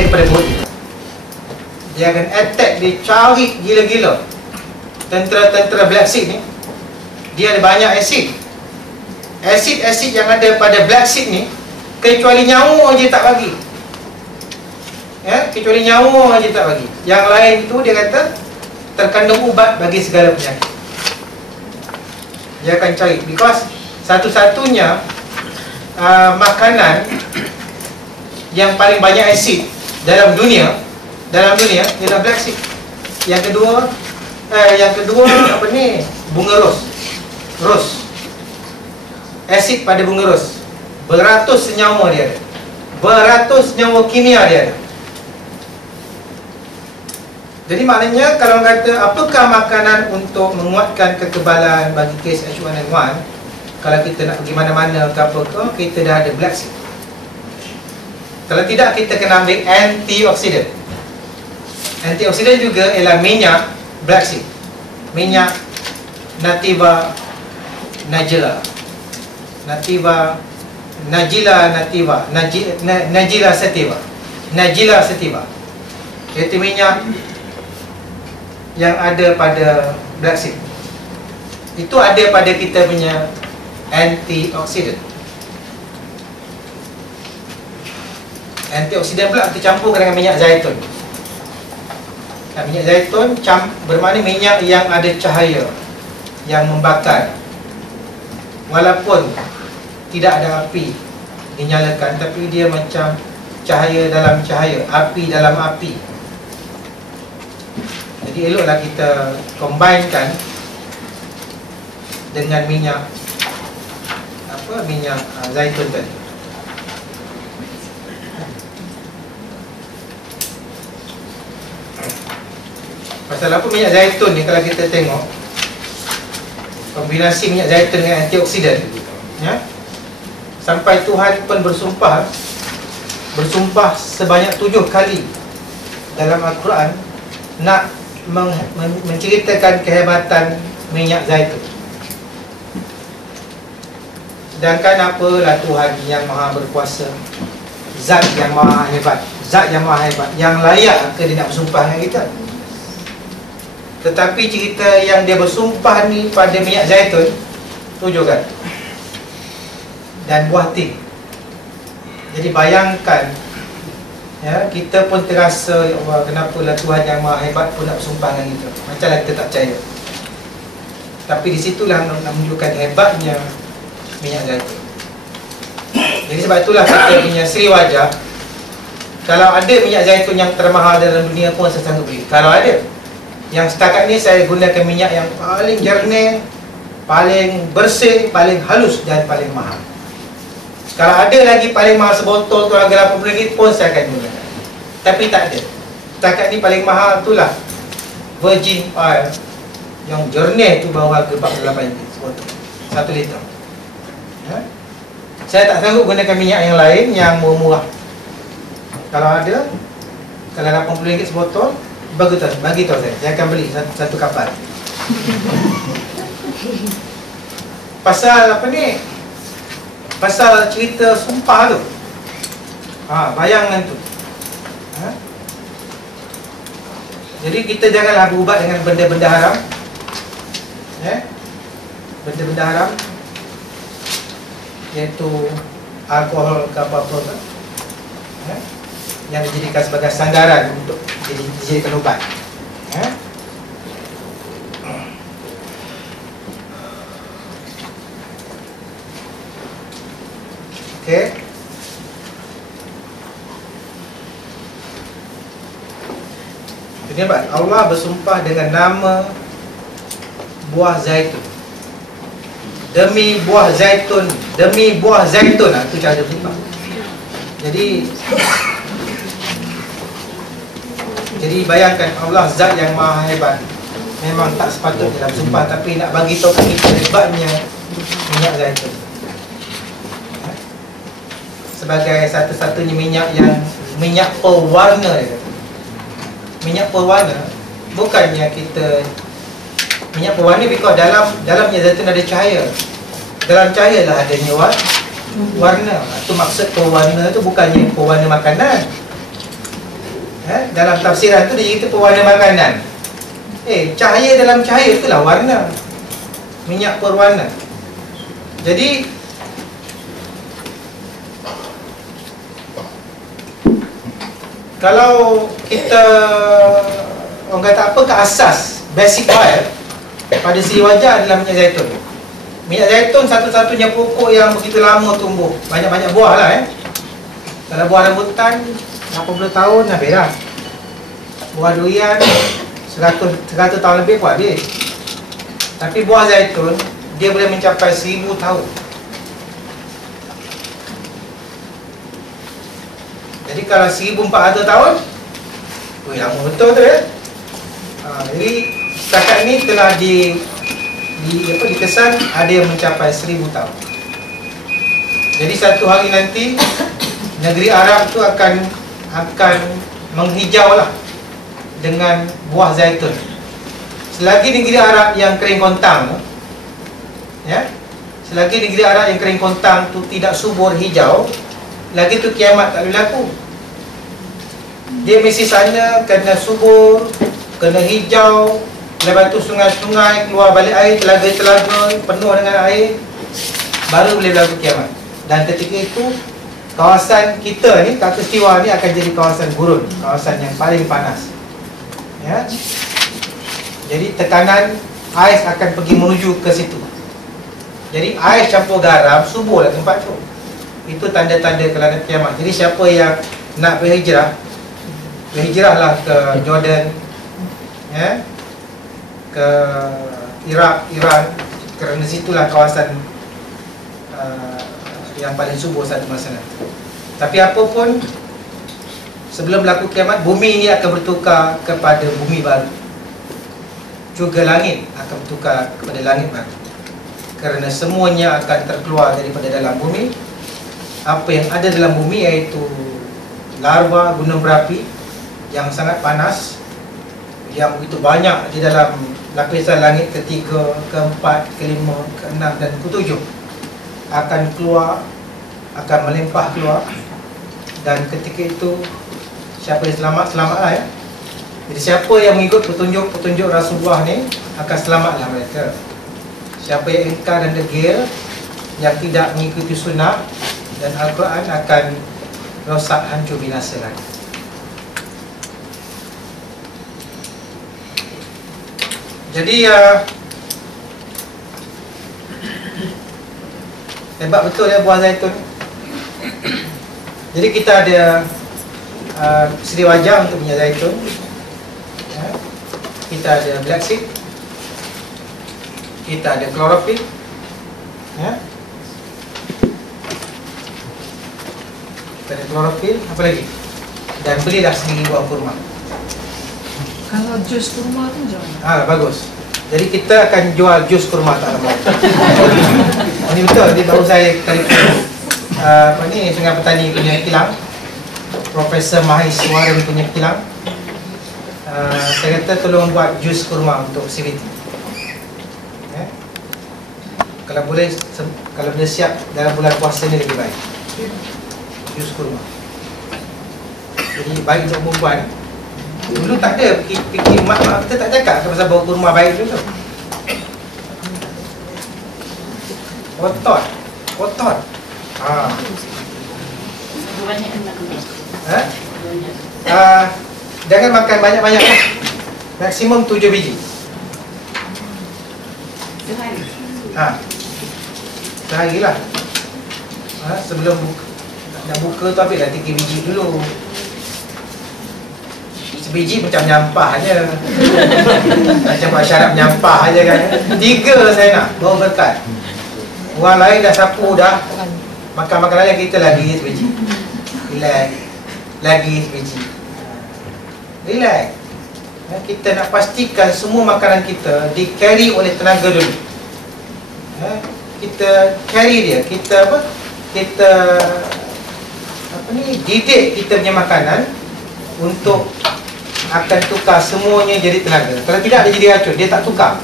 lari daripada body. Dia akan attack, dia cari gila-gila. Tentera-tentera Black Seed ni, dia ada banyak asid. Asid-asid yang ada pada Black Seed ni, kecuali nyawa je tak bagi. Ya, kecuali nyawa je tak bagi. Yang lain tu dia kata terkandung ubat bagi segala penyakit. Dia akan cari, because satu-satunya makanan yang paling banyak asid dalam dunia ialah Black Seed. Yang kedua apa ni? Bunga ros. Asid pada bunga ros. Beratus senyawa dia ada. Beratus senyawa kimia dia ada. Jadi maknanya kalau kata apakah makanan untuk menguatkan kekebalan bagi kes H1N1, kalau kita nak pergi mana-mana ke apa ke, kita dah ada Black Seed. Kalau tidak, kita kena ambil antioksidan. Antioksidan juga ialah minyak Black Seed. Minyak Nativa Najila. Najila sativa. Iaitu minyak yang ada pada Black Seed. Itu ada pada kita punya antioksidan. Antioksidan pula tercampur dengan minyak zaitun. Minyak zaitun bermakna minyak yang ada cahaya, yang membakar. Walaupun tidak ada api dinyalakan, tapi dia macam cahaya dalam cahaya, api dalam api. Jadi eloklah kita combinekan dengan minyak zaitun tadi. Pasal apa minyak zaitun ni, kalau kita tengok kombinasi minyak zaitun dengan antioksidan, ya, sampai Tuhan pun bersumpah sebanyak 7 kali dalam Al-Quran nak menceritakan kehebatan minyak zaitun. Sedangkan apalah Tuhan yang maha berkuasa, Zat yang maha hebat, yang layak ke dia nak bersumpah dengan kita. Tetapi cerita yang dia bersumpah ni pada minyak zaitun, 7 kan, dan buah tin. Jadi bayangkan, ya, kita pun terasa, ya Allah, kenapalah Tuhan yang maha hebat pun nak bersumpah dengan kita. Macamlah kita tak percaya. Tapi di situlah nak menunjukkan hebatnya minyak zaitun. Jadi sebab itulah kita punya Sri Wajah, kalau ada minyak zaitun yang termahal dalam dunia pun saya sanggup beli. Kalau ada. Yang setakat ni saya gunakan minyak yang paling jernih, paling bersih, paling halus dan paling mahal. Kalau ada lagi paling mahal sebotol tu harga RM80 pun saya akan gunakan. Tapi tak ada. Setakat ni paling mahal itulah virgin oil yang jernih tu baru harga RM48 sebotol, 1 liter. Ya? Saya tak sanggup gunakan minyak yang lain yang murah. Kalau ada, kalau RM80 sebotol, bagi tahu saya akan beli satu kapal. Pasal apa ni? Pasal cerita sumpah tu. Bayangan tu. Jadi kita janganlah berubat dengan benda-benda haram. Ya? Benda-benda haram, iaitu alkohol ke apa-apa kan? Ya? Yang dijadikan sebagai sandaran untuk dijadikan ubat. Ya? Okey. Jadi Allah bersumpah dengan nama buah zaitun. Demi buah zaitun, itu cara bersumpah. Jadi bayangkan, Allah Zat yang maha hebat, memang tak sepatutnya dalam sumpah, tapi nak bagi tahu kita hebatnya minyak zaitun sebagai satu-satunya minyak pewarna dia. Minyak pewarna bukannya kita minyak pewarna, because dalam minyak zaitun ada cahaya. Dalam cahaya lah adanya warna. Itu maksud pewarna tu bukannya pewarna makanan. Dalam tafsiran tu dia cerita pewarna makanan. Cahaya dalam cahaya itulah warna, minyak berwarna. Jadi kalau kita orang kata apa ke asas basic oil pada siri wajah adalah minyak zaitun. Minyak zaitun satu-satunya pokok yang begitu lama tumbuh, banyak-banyak buah lah. Kalau buah rambutan 80 tahun habis dah. Buah durian 100 tahun lebih pun habis. Tapi buah zaitun dia boleh mencapai 1000 tahun. Jadi kalau 1400 tahun, lama betul tu ya. Jadi setakat ni telah dikesan ada yang mencapai 1000 tahun. Jadi satu hari nanti negeri Arab tu akan menghijau lah dengan buah zaitun. Selagi negeri Arab yang kering kontang, selagi negeri Arab yang kering kontang tu tidak subur hijau, lagi tu kiamat tak boleh berlaku. Dia mesti sana kena subur, kena hijau, lepas tu sungai-sungai keluar balik air, telaga-telaga penuh dengan air, baru boleh berlaku kiamat. Dan ketika itu kawasan kita ni, Khatulistiwa ni akan jadi kawasan gurun, kawasan yang paling panas. Jadi tekanan ais akan pergi menuju ke situ. Jadi ais campur garam, suburlah tempat tu. Itu tanda-tanda kelana kiamat. Jadi siapa yang nak berhijrah, berhijrahlah ke Jordan, ke Iraq, Iran, kerana situlah kawasan yang paling subur satu masa nanti. Tapi apapun, sebelum berlaku kiamat, bumi ini akan bertukar kepada bumi baru. Juga langit akan bertukar kepada langit baru. Kerana semuanya akan terkeluar daripada dalam bumi. Apa yang ada dalam bumi iaitu larva gunung berapi yang sangat panas, yang begitu banyak di dalam lapisan langit ketiga, keempat, kelima, keenam dan ketujuh, akan keluar, akan melimpah keluar. Dan ketika itu siapa yang selamat, selamatlah ya. Jadi siapa yang mengikut petunjuk Rasulullah ni akan selamatlah mereka. Siapa yang ingkar dan degil, yang tidak mengikuti sunnah dan Al-Quran, akan rosak, hancur, binasa lagi. Jadi hebat betul ya buah zaitun. Jadi kita ada siri wajah untuk minyak zaitun, kita ada black seed, kita ada chlorophyll, kita ada chlorophyll, apa lagi? Dan belilah sendiri buah kurma. Kalau jus kurma tu macam mana? Bagus. Jadi kita akan jual jus kurma tak lama. Ini betul, dia baru saya telefon Sungai Petani punya kilang, Profesor Maheswaran punya kilang. Saya kata tolong buat jus kurma untuk CVT. Kalau boleh siap dalam bulan puasa ni lebih baik. Jus kurma. Jadi baik untuk perempuan. Dulu tak ada fikir mak kita tak cakap pasal bau kurma baik dulu. Kotor. Banyak nak jangan makan banyak-banyak lah. Maksimum 7 biji. sehari. Sehari lah. Sebelum nak buka tu ambil dah 3 biji dulu. Sebiji macam nyampah je. Macam buat syarat nyampah je kan. 3 saya nak, baru berkat. Orang lain dah sapu dah. Makan makanan lain, kita lagi sebiji. Relax. Lagi sebiji. Relax. Kita nak pastikan semua makanan kita di-carry oleh tenaga dulu. Kita carry dia. Kita didik kita punya makanan untuk akan tukar semuanya jadi tenaga. Kalau tidak dia jadi racun, dia tak tukar.